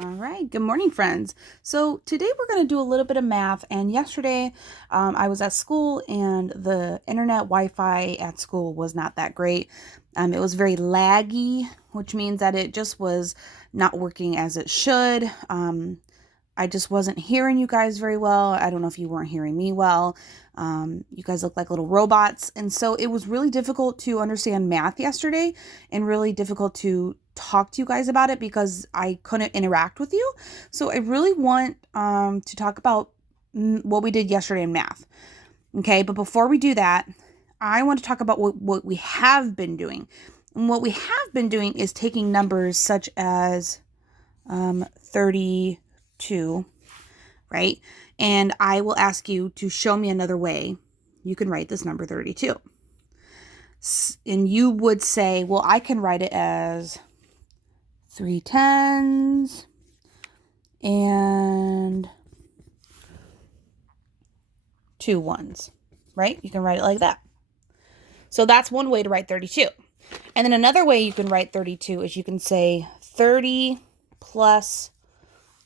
All right, good morning, friends. So today we're going to do a little bit of math. And yesterday I was at school and the internet Wi-Fi at school was not that great. It was very laggy, which means that it just was not working as it should. I just wasn't hearing you guys very well. I don't know if you weren't hearing me well. You guys look like little robots. And so it was really difficult to understand math yesterday and really difficult to talk to you guys about it because I couldn't interact with you. So I really want to talk about what we did yesterday in math. Okay, but before we do that, I want to talk about what we have been doing. And what we have been doing is taking numbers such as 32, right? And I will ask you to show me another way you can write this number 32. And you would say, well, I can write it as 3 tens and 2 ones, right? You can write it like that. So that's one way to write 32. And then another way you can write 32 is you can say 30 plus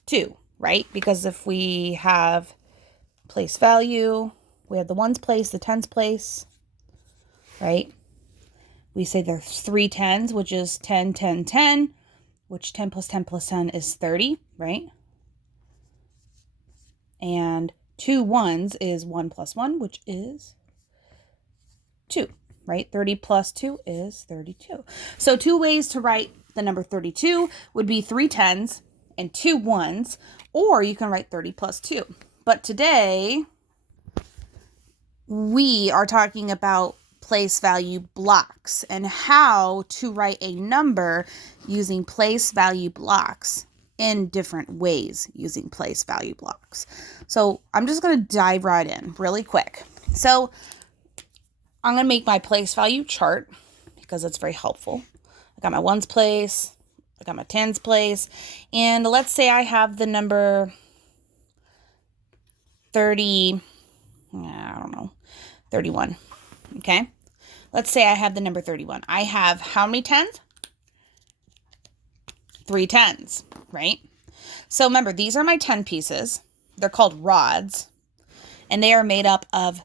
2, right? Because if we have place value, we have the ones place, the tens place, right? We say there's 3 tens, which is 10, 10, 10, which 10 plus 10 plus 10 is 30, right? And 2 ones is 1 plus 1, which is 2, right? 30 plus 2 is 32. So 2 ways to write the number 32 would be 3 tens and 2 ones, or you can write 30 plus 2. But today, we are talking about place value blocks and how to write a number using place value blocks in different ways using place value blocks. So I'm just going to dive right in really quick. So I'm going to make my place value chart because it's very helpful. I got my ones place, I got my tens place, and let's say I have the number 30, I don't know, 31, okay? Let's say I have the number 31. I have how many tens? 3 tens, right? So remember, these are my 10 pieces. They're called rods, and they are made up of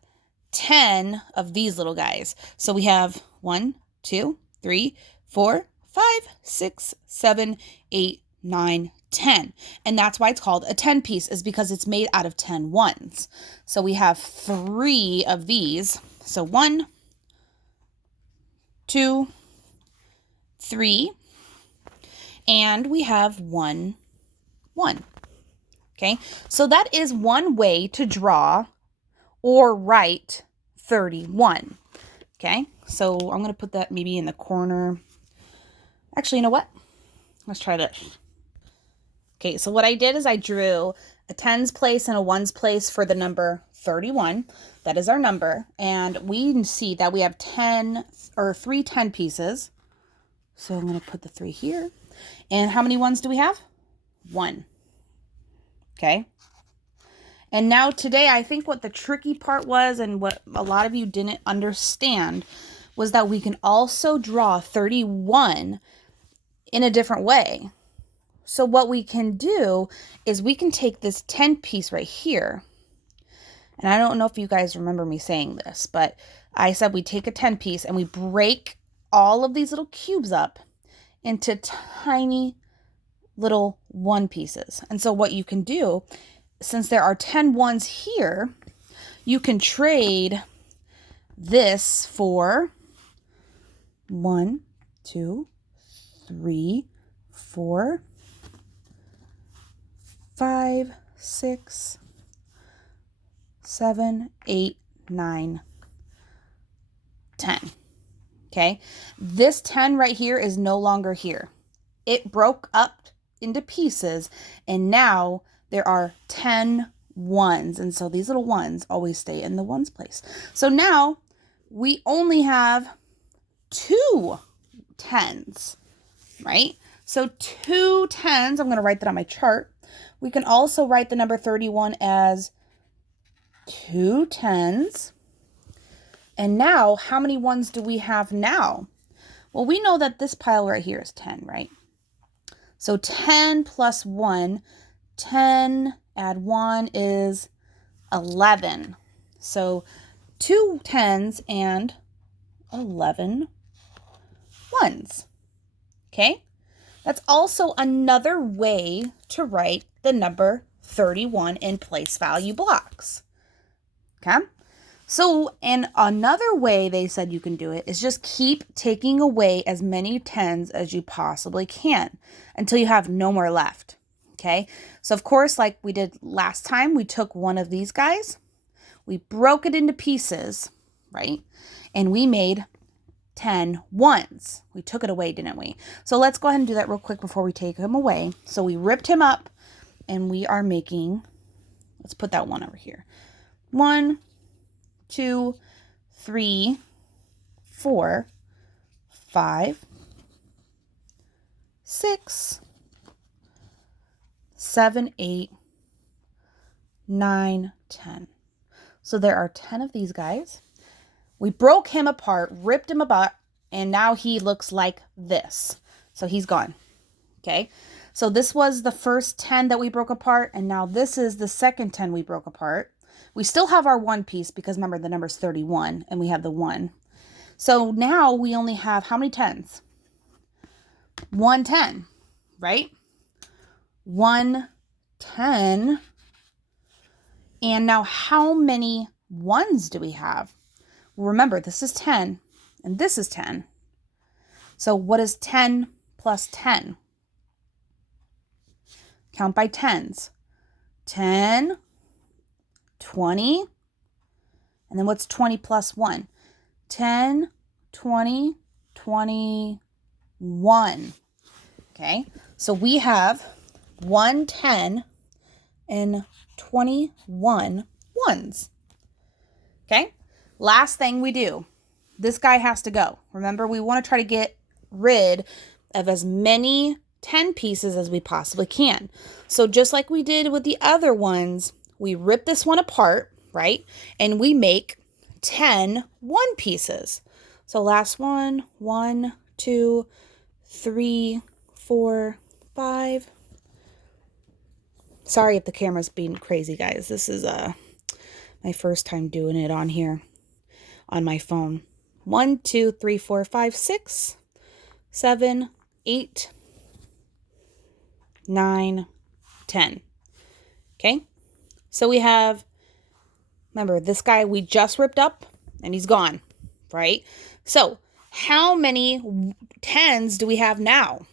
10 of these little guys. So we have 1, 2, 3, 4, 5, 6, 7, 8, 9, 10. And that's why it's called a 10 piece, is because it's made out of 10 ones. So we have 3 of these. So 1, 2, 3, and we have 1, 1. Okay, so that is one way to draw or write 31. Okay, so I'm going to put that maybe in the corner. Actually, you know what? Let's try this. Okay, so what I did is I drew a tens place and a ones place for the number 31. That is our number. And we see that we have 3 10 pieces. So I'm going to put the 3 here. And how many ones do we have? 1. Okay. And now today, I think what the tricky part was and what a lot of you didn't understand was that we can also draw 31 in a different way. So what we can do is we can take this 10 piece right here. And I don't know if you guys remember me saying this, but I said we take a 10 piece and we break all of these little cubes up into tiny little 1 pieces. And so what you can do, since there are 10 ones here, you can trade this for 1, 2, 3, 4, 5, 6, 7, 8, 9, 10. Okay, this 10 right here is no longer here. It broke up into pieces, and now there are 10 ones, and so these little ones always stay in the ones place. So now we only have 2 tens, right? So 2 tens, I'm going to write that on my chart. We can also write the number 31 as 2 tens. And now, how many ones do we have now? Well, we know that this pile right here is 10, right? So 10 plus 1, 10 add 1 is 11. So 2 10s and 11 ones. Okay? That's also another way to write the number 31 in place value blocks. Okay? So, and another way they said you can do it is just keep taking away as many 10s as you possibly can until you have no more left. Okay? So, of course, like we did last time, we took one of these guys, we broke it into pieces, right? And we made 10 ones. We took it away, didn't we? So let's go ahead and do that real quick before we take him away. So we ripped him up and we are making, let's put that one over here. 1, 2, 3, 4, 5, 6, 7, 8, 9, 10. So there are 10 of these guys. We broke him apart, ripped him apart, and now he looks like this. So he's gone. Okay. So this was the first 10 that we broke apart, and now this is the second 10 we broke apart. We still have our one piece because remember the number's 31 and we have the 1. So now we only have how many 10s? 1 10, right? 1 10. And now how many 1s do we have? Remember, this is 10 and this is 10. So what is 10 plus 10? Count by 10s. 10, 20, and then what's 20 plus 1? 10, 20, 21. Okay, so we have 1 10 and 21 ones. Okay. Last thing we do, this guy has to go. Remember, we want to try to get rid of as many 10 pieces as we possibly can. So just like we did with the other ones, we rip this one apart, right? And we make 10 1 pieces. So last one, 1, 2, 3, 4, 5. Sorry if the camera's being crazy, guys. This is my first time doing it on here. On my phone. 1, 2, 3, 4, 5, 6, 7, 8, 9, 10. Okay. So we have, remember this guy we just ripped up and he's gone, right? So how many 10s do we have now?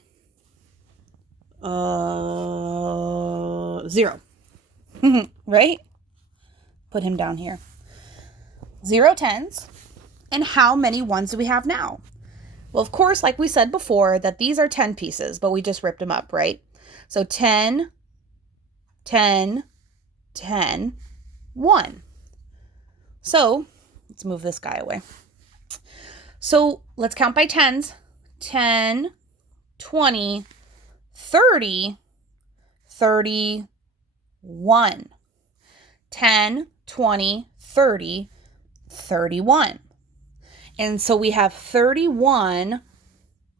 0. Right? Put him down here. 0 10s. And how many ones do we have now? Well, of course, like we said before, that these are 10 pieces, but we just ripped them up, right? So 10, 10, 10, 1. So let's move this guy away. So let's count by 10s. 10, 20, 30, 31. 10, 20, 30, 31. And so we have 31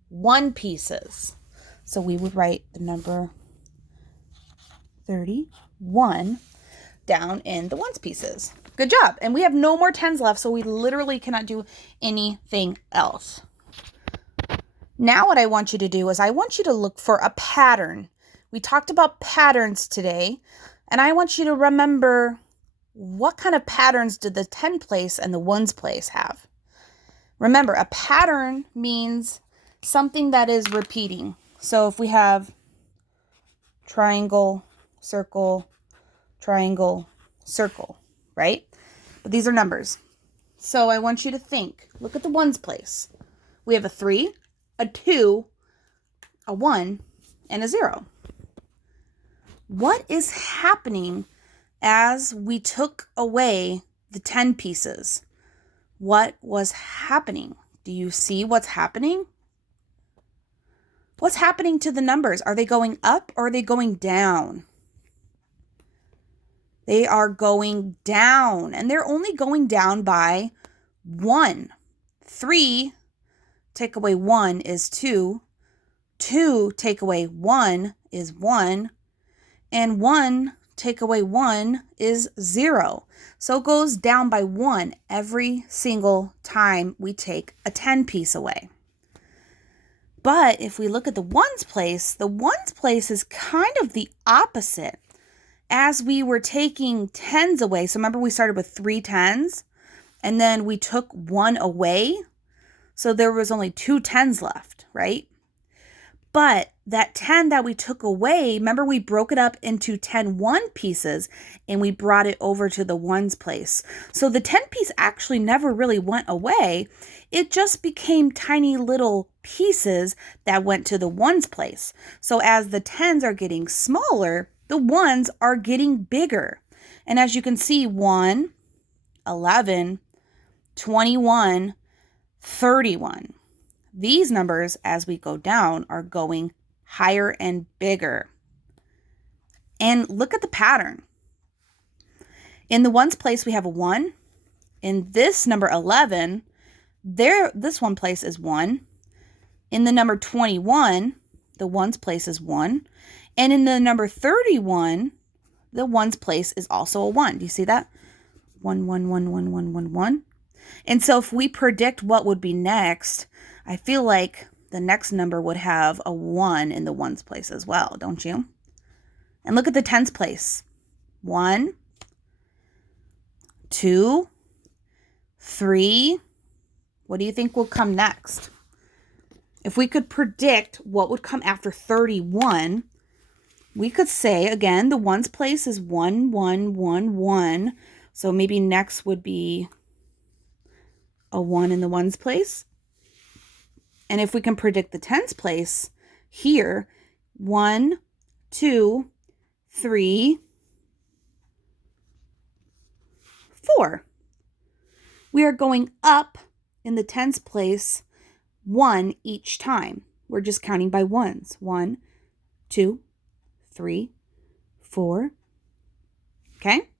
1 pieces. So we would write the number 31 down in the ones pieces. Good job. And we have no more 10s left, so we literally cannot do anything else. Now what I want you to do is I want you to look for a pattern. We talked about patterns today, and I want you to remember what kind of patterns did the 10 place and the ones place have. Remember, a pattern means something that is repeating. So if we have triangle, circle, triangle, circle, right? But these are numbers. So I want you to think, look at the ones place. We have a 3, a 2, a 1, and a 0. What is happening as we took away the 10 pieces? What was happening? Do you see what's happening? What's happening to the numbers? Are they going up or are they going down? They are going down, and they're only going down by 1. 3, take away 1 is 2. 2 take away 1 is 1, and 1 take away 1 is 0. So it goes down by 1 every single time we take a 10 piece away. But if we look at the ones place is kind of the opposite. As we were taking 10s away, so remember we started with 3 10s, and then we took 1 away, so there was only 2 10s left, right? But that 10 that we took away, remember we broke it up into 10 1 pieces and we brought it over to the ones place. So the 10 piece actually never really went away. It just became tiny little pieces that went to the ones place. So as the 10s are getting smaller, the ones are getting bigger. And as you can see, 1, 11, 21, 31. These numbers, as we go down, are going higher and bigger. And look at the pattern. In the ones place, we have a 1. In this number 11, this one place is 1. In the number 21, the ones place is 1. And in the number 31, the ones place is also a 1. Do you see that? 1, 1, 1, 1, 1, 1, 1. And so if we predict what would be next, I feel like the next number would have a 1 in the ones place as well, don't you? And look at the tens place. 1, 2, 3. What do you think will come next? If we could predict what would come after 31, we could say, again, the ones place is 1, 1, 1, 1. So maybe next would be a 1 in the ones place. And if we can predict the tens place here, 1, 2, 3, 4. We are going up in the tens place 1 each time. We're just counting by ones. 1, 2, 3, 4. Okay?